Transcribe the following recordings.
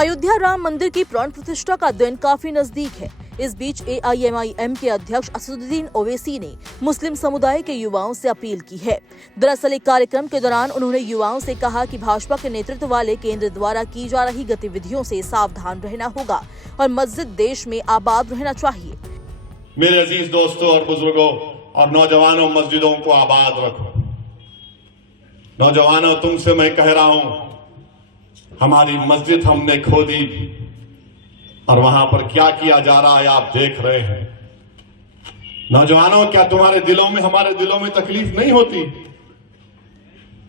अयोध्या राम मंदिर की प्राण प्रतिष्ठा का दिन काफी नजदीक है। इस बीच AIMIM के अध्यक्ष असदुद्दीन ओवैसी ने मुस्लिम समुदाय के युवाओं से अपील की है। दरअसल एक कार्यक्रम के दौरान उन्होंने युवाओं से कहा कि भाजपा के नेतृत्व वाले केंद्र द्वारा की जा रही गतिविधियों से सावधान रहना होगा और मस्जिद देश में आबाद रहना चाहिए। मेरे अजीज दोस्तों और बुजुर्गों और नौजवानों, मस्जिदों को आबाद रखो। नौजवानों, तुमसे मैं कह रहा हूं, हमारी मस्जिद हमने खो दी और वहां पर क्या किया जा रहा है आप देख रहे हैं। नौजवानों, क्या तुम्हारे दिलों में, हमारे दिलों में तकलीफ नहीं होती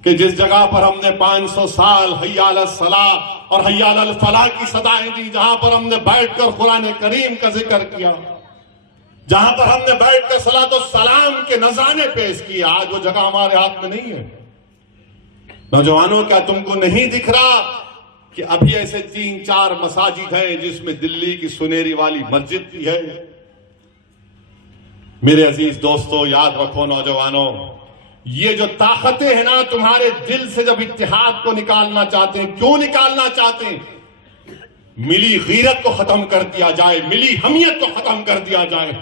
कि जिस जगह पर हमने 500 साल हय्या अल सलाह और हय्या अल फलाह की सदाएं दी, जहां पर हमने बैठकर कुरान करीम का जिक्र किया, जहां पर हमने बैठकर सलातो सलाम के नजराने पेश किए, आज वो जगह हमारे हाथ में नहीं है। नौजवानों, क्या तुमको नहीं दिख रहा कि अभी ऐसे 3-4 मसाजिद हैं जिसमें दिल्ली की सुनेरी वाली मस्जिद भी है। मेरे अजीज दोस्तों, याद रखो नौजवानों, ये जो ताकतें हैं ना, तुम्हारे दिल से जब इत्तेहाद को निकालना चाहते हैं, क्यों निकालना चाहते हैं? मिली गीरत को खत्म कर दिया जाए, मिली हमियत को खत्म कर दिया जाए।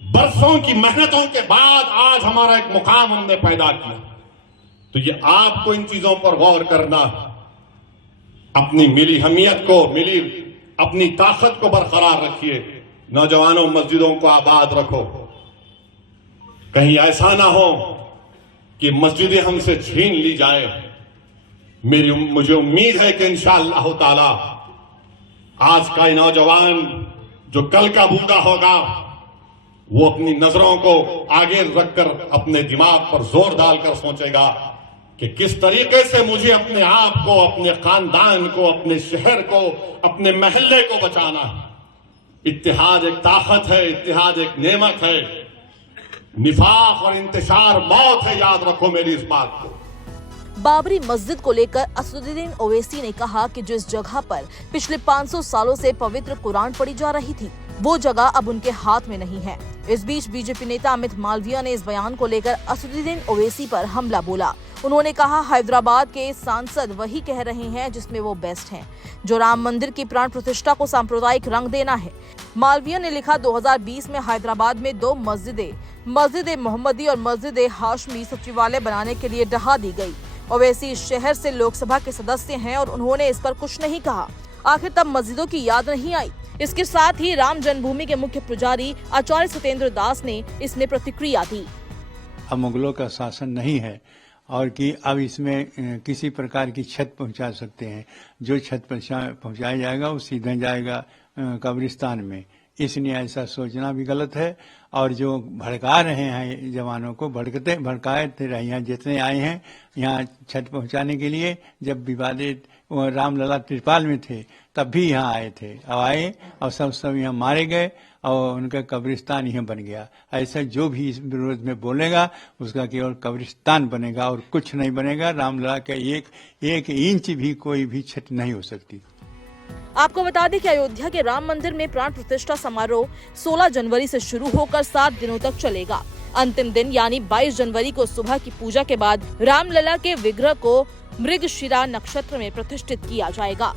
बरसों की मेहनतों के बाद आज हमारा एक मुकाम हमने पैदा किया, तो ये आपको इन चीजों पर गौर करना, अपनी मिली हमियत को, मिली अपनी ताकत को बरकरार रखिए। नौजवानों, मस्जिदों को आबाद रखो। कहीं ऐसा ना हो कि मस्जिदें हमसे छीन ली जाए। मुझे उम्मीद है कि इंशाअल्लाह ताला आज का नौजवान जो कल का बूढ़ा होगा, वो अपनी नजरों को आगे रखकर अपने दिमाग पर जोर डालकर सोचेगा कि किस तरीके से मुझे अपने आप को, अपने खानदान को, अपने शहर को, अपने महल्ले को बचाना है। इत्तेहाद एक ताकत है, इत्तेहाद एक नेमत है। निफाक और इंतशार मौत है, याद रखो मेरी इस बात को। बाबरी मस्जिद को लेकर असदुद्दीन ओवैसी ने कहा कि जिस जगह पर पिछले 500 सालों से पवित्र कुरान पढ़ी जा रही थी, वो जगह अब उनके हाथ में नहीं है। इस बीच बीजेपी नेता अमित मालविया ने इस बयान को लेकर असदुद्दीन ओवैसी पर हमला बोला। उन्होंने कहा, हैदराबाद के सांसद वही कह रहे हैं जिसमें वो बेस्ट हैं, जो राम मंदिर की प्राण प्रतिष्ठा को सांप्रदायिक रंग देना है। मालविया ने लिखा, 2020 में हैदराबाद में 2 मस्जिद मोहम्मदी और मस्जिद हाशमी सचिवालय बनाने के लिए ढहा दी गई। ओवैसी इस शहर से लोकसभा के सदस्य हैं और उन्होंने इस पर कुछ नहीं कहा। आखिर तब मस्जिदों की याद नहीं आई। इसके साथ ही राम जन्मभूमि के मुख्य पुजारी आचार्य सत्येंद्र दास ने इसमें प्रतिक्रिया दी। अब मुगलों का शासन नहीं है और कि अब इसमें किसी प्रकार की क्षत पहुंचा सकते हैं। जो क्षत पहुंचाया जाएगा वो सीधा जाएगा कब्रिस्तान में। इसलिए ऐसा सोचना भी गलत है। और जो भड़का रहे हैं जवानों को, भड़काए थे यहाँ जितने आए हैं यहाँ छठ पहुंचाने के लिए, जब विवादित रामलला त्रिपाल में थे तब भी यहाँ आए थे। अब आए और सब यहाँ मारे गए और उनका कब्रिस्तान यहाँ बन गया। ऐसा जो भी इस विरोध में बोलेगा उसका केवल कब्रिस्तान बनेगा और कुछ नहीं बनेगा। रामलला का एक इंच भी कोई भी क्षति नहीं हो सकती। आपको बता दें कि अयोध्या के राम मंदिर में प्राण प्रतिष्ठा समारोह 16 जनवरी से शुरू होकर 7 दिनों तक चलेगा। अंतिम दिन यानी 22 जनवरी को सुबह की पूजा के बाद रामलला के विग्रह को मृगशिरा नक्षत्र में प्रतिष्ठित किया जाएगा।